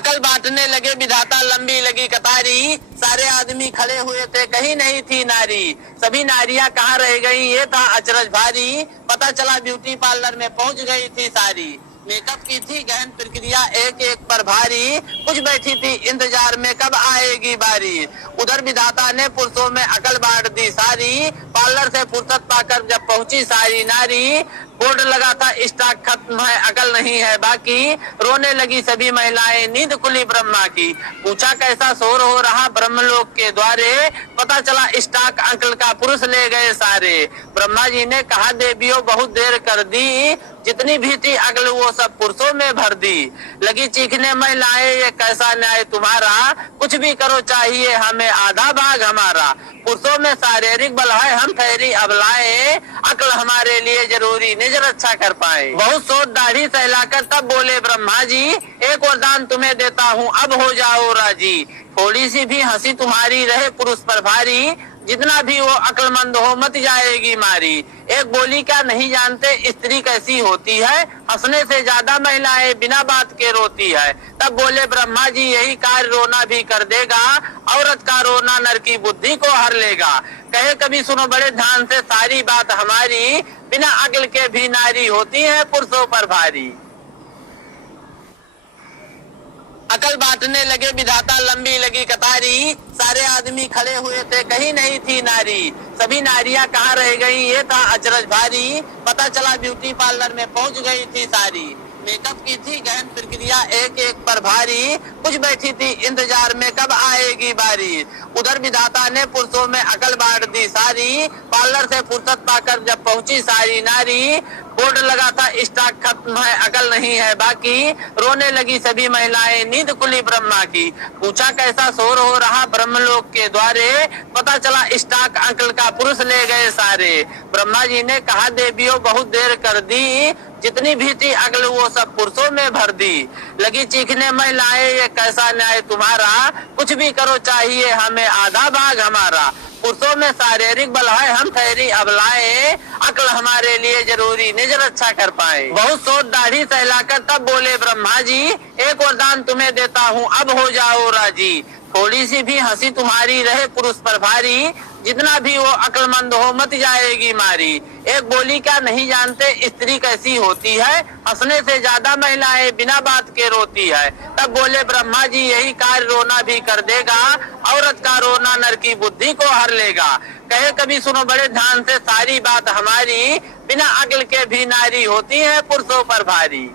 अकल बांटने लगे विधाता, लंबी लगी कतारी, सारे आदमी खड़े हुए थे, कहीं नहीं थी नारी। सभी नारियां कहाँ रह गई, ये था अचरज भारी। पता चला ब्यूटी पार्लर में पहुंच गई थी सारी। मेकअप की थी गहन प्रक्रिया, एक एक पर भारी, कुछ बैठी थी इंतजार में कब आएगी बारी। उधर विधाता ने पुरुषों में अकल बांट दी सारी, पार्लर से फुर्सत पाकर जब पहुंची सारी नारी। बोर्ड लगा था स्टॉक खत्म है, अकल नहीं है बाकी। रोने लगी सभी महिलाएं, नींद खुली ब्रह्मा की। पूछा कैसा शोर हो रहा ब्रह्मलोक के द्वारे, पता चला स्टॉक अंकल का पुरुष ले गए सारे। ब्रह्मा जी ने कहा देवियों बहुत देर कर दी, जितनी भी थी अकल वो सब पुरुषों में भर दी। लगी चीखने महिलाएं, ये कैसा न्याय तुम्हारा, कुछ भी करो चाहिए हमें आधा भाग हमारा। पुरुषों में शारीरिक बल है, हम ठहरी अबलाएं, अकल हमारे लिए जरूरी निज रक्षा कर पाए। बहुत सोच दाढ़ी सहलाकर तब बोले ब्रह्मा जी, एक वरदान तुम्हें देता हूँ अब हो जाओ राजी। थोड़ी सी भी हंसी तुम्हारी रहे पुरुष पर भारी, जितना भी वो अक्लमंद हो मत जाएगी मारी। एक बोली क्या नहीं जानते स्त्री कैसी होती है, हंसने से ज्यादा महिलाएं बिना बात के रोती है। तब बोले ब्रह्मा जी यही कार्य रोना भी कर देगा, औरत का रोना नर की बुद्धि को हर लेगा। कहे कभी सुनो बड़े ध्यान से सारी बात हमारी, बिना अकल के भी नारी होती है पुरुषों पर भारी। अकल बांटने लगे विधाता, लंबी लगी कतारी, सारे आदमी खड़े हुए थे, कहीं नहीं थी नारी। सभी नारियां कहाँ रह गई, ये था अचरज भारी। पता चला ब्यूटी पार्लर में पहुंच गई थी सारी। मेकअप की थी गहन प्रक्रिया, एक एक पर भारी, कुछ बैठी थी इंतजार में कब आएगी बारी। उधर विधाता ने पुरुषों में अकल बांट दी सारी, पार्लर से फुर्सत पाकर जब पहुंची सारी नारी। बोर्ड लगा था स्टॉक खत्म है, अकल नहीं है बाकी। रोने लगी सभी महिलाएं, नींद खुली ब्रह्मा की। पूछा कैसा शोर हो रहा ब्रह्मलोक के द्वारे, पता चला स्टॉक अंकल का पुरुष ले गए सारे। ब्रह्मा जी ने कहा देवियों बहुत देर कर दी, जितनी भी थी अकल वो सब पुरुषों में भर दी। लगी चीखने महिलाएं, ये कैसा न्याय तुम्हारा, कुछ भी करो चाहिए हमें आधा भाग हमारा। पुरुषों में शारीरिक बल है, हम ठहरी अबलाएं, अकल हमारे लिए जरूरी निज रक्षा कर पाए। बहुत सोच दाढ़ी सहलाकर तब बोले ब्रह्मा जी, एक वरदान तुम्हें देता हूँ अब हो जाओ राजी। थोड़ी सी भी हंसी तुम्हारी रहे पुरुष पर भारी, जितना भी वो अक्लमंद हो मत जाएगी मारी। एक बोली क्या नहीं जानते स्त्री कैसी होती है, हंसने से ज्यादा महिलाएं बिना बात के रोती है। तब बोले ब्रह्मा जी यही कार्य रोना भी कर देगा, औरत का रोना नर की बुद्धि को हर लेगा। कहे कभी सुनो बड़े ध्यान से सारी बात हमारी, बिना अकल के भी नारी होती है पुरुषों पर भारी।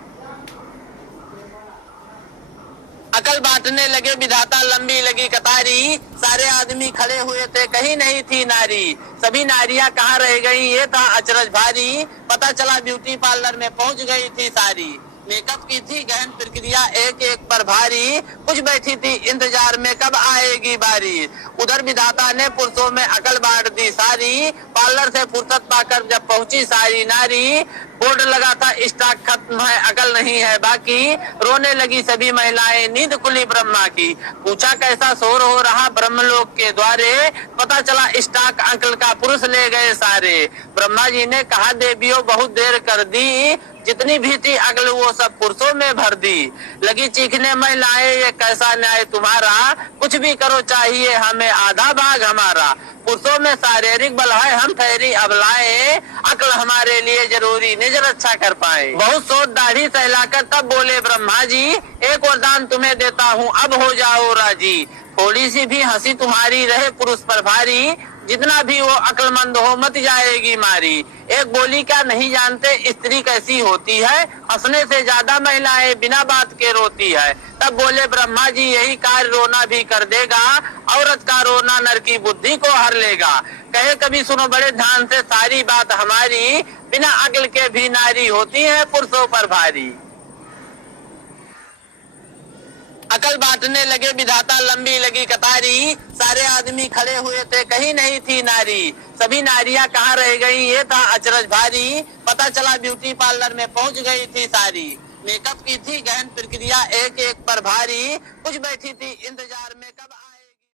अकल बांटने लगे विधाता, लंबी लगी कतारी, सारे आदमी खड़े हुए थे, कहीं नहीं थी नारी। सभी नारियां कहाँ रह गई, ये था अचरज भारी। पता चला ब्यूटी पार्लर में पहुंच गई थी सारी। मेकअप की थी गहन प्रक्रिया, एक एक पर भारी, कुछ बैठी थी इंतजार में कब आएगी बारी। उधर विधाता ने पुरुषों में अकल बांट दी सारी, पार्लर से फुर्सत पाकर जब पहुंची सारी नारी। बोर्ड लगा था स्टॉक खत्म है, अकल नहीं है बाकी। रोने लगी सभी महिलाएं, नींद खुली ब्रह्मा की। पूछा कैसा शोर हो रहा ब्रह्मलोक के द्वारे, पता चला स्टॉक अंकल का पुरुष ले गए सारे। ब्रह्मा जी ने कहा देवियों बहुत देर कर दी, जितनी भी थी अकल वो सब पुरुषों में भर दी। लगी चीखने महिलाएं, ये कैसा न्याय तुम्हारा, कुछ भी करो चाहिए हमें आधा भाग हमारा। पुरुषों में शारीरिक बल है, हम ठहरी अबलाएं, अकल हमारे लिए जरूरी निज रक्षा कर पाए। बहुत सोच दाढ़ी सहलाकर तब बोले ब्रह्मा जी, एक वरदान तुम्हें देता हूँ अब हो जाओ राजी। थोड़ी सी भी हंसी तुम्हारी रहे पुरुष पर भारी, जितना भी वो अक्लमंद हो मत जाएगी मारी। एक बोली क्या नहीं जानते स्त्री कैसी होती है, हंसने से ज्यादा महिलाएं बिना बात के रोती है। तब बोले ब्रह्मा जी यही कार्य रोना भी कर देगा, औरत का रोना नर की बुद्धि को हर लेगा। कहे कभी सुनो बड़े ध्यान से सारी बात हमारी, बिना अकल के भी नारी होती है पुरुषों पर भारी। अकल बांटने लगे विधाता, लंबी लगी कतारी, सारे आदमी खड़े हुए थे, कहीं नहीं थी नारी। सभी नारियां कहाँ रह गई, ये था अचरज भारी। पता चला ब्यूटी पार्लर में पहुंच गई थी सारी। मेकअप की थी गहन प्रक्रिया, एक एक पर भारी, कुछ बैठी थी इंतजार में कब